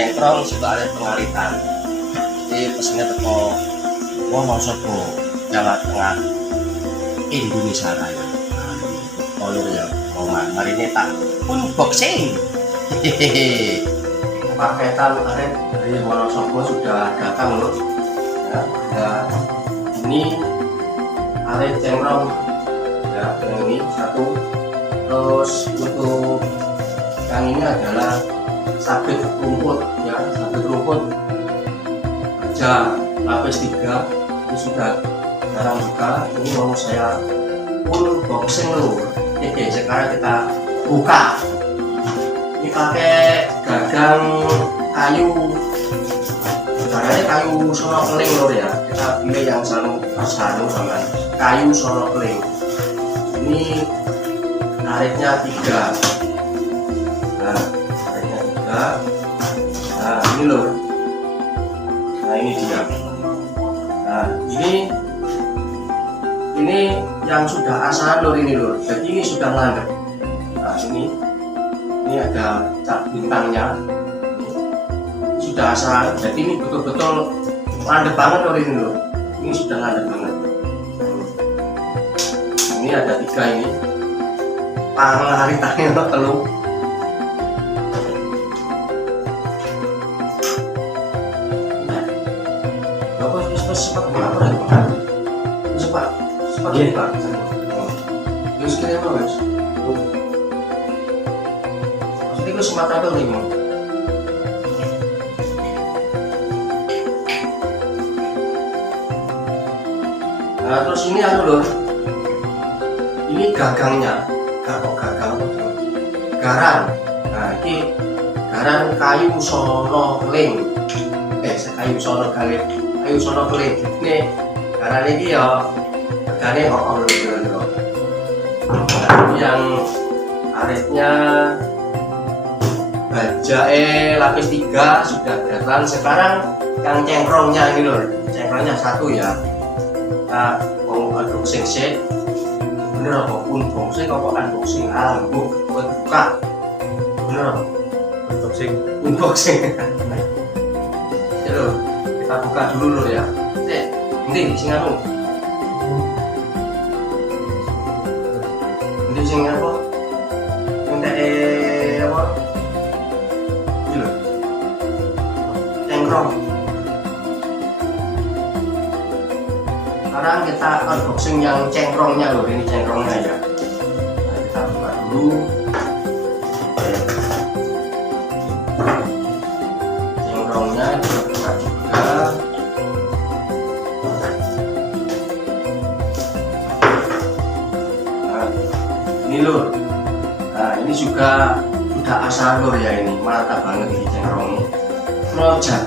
cengkrong juga ada pengalitan. Jadi pesennya teko Wonosobo, Jawa Tengah, Indonesia Raya. Kalau ya mau hari ini tak unboxing. Hehehe. Paketan aret dari Wonosobo sudah datang loh. Ya, ini aret cengkrong ya, yang ini satu. Terus untuk yang ini adalah sabit rumput ya, sabit rumput aja lapis 3 ini sudah jarang juga. Ini mau saya unboxing loh. Oke, sekarang kita buka. Ini pakai gagang kayu, caranya kayu sono keling loh ya. Kita pilih yang selalu sama kayu sono keling. Ini aritnya 3. Nah, aritnya 3. Nah, ini loh. Nah, ini dia. Nah, ini yang sudah asahan lor ini lor. Jadi ini sudah landep. Nah, ini ada cat bintangnya. Ini sudah asahan. Jadi ini betul-betul landep banget lor ini lor. Ini sudah landep banget. Ini ada 3 ini. Pangaritannya telu. Bapak cepat berapa lagi Pak? Cepat ya Pak. Terus kira apa guys? Maksudnya itu Sumatera tuh nih Bang. Nah terus ini anu loh. Ini gagangnya. Garan. Nah ini garan kayu sono keling. Kayu sono keling. Kayu sono keling. Nih garan ini ya regane lho. Yang aritnya bajae lapis 3 sudah datang. Sekarang yang cengkrongnya ini loh. Cengkrongnya 1 ya. Nah mau unboxing sih. Bener apa unboxing apa unboxing buka bener apa unboxing ya loh, kita buka dulu loh ya. Ini sing anu ini sing apa apa ini loh cengkrong. Sekarang kita unboxing yang cengkrongnya loh. Ini cengkrongnya ya. Nah, kita buka dulu. Cengkrongnya kita buka juga. Nah, ini loh. Nah ini juga udah asal lor ya, ini mantap banget ini cengkrongnya. Terus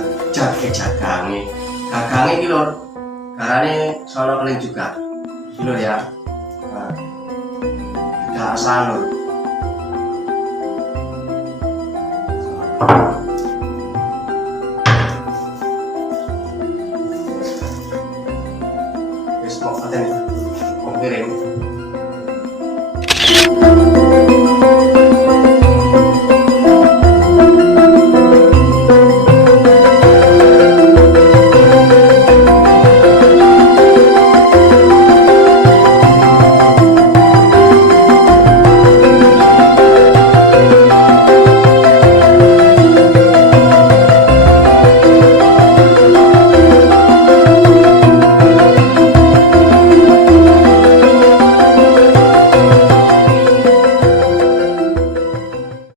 gagangnya ini lor. Karena ini sono keling juga dulu ya. Nah, udah asal loh.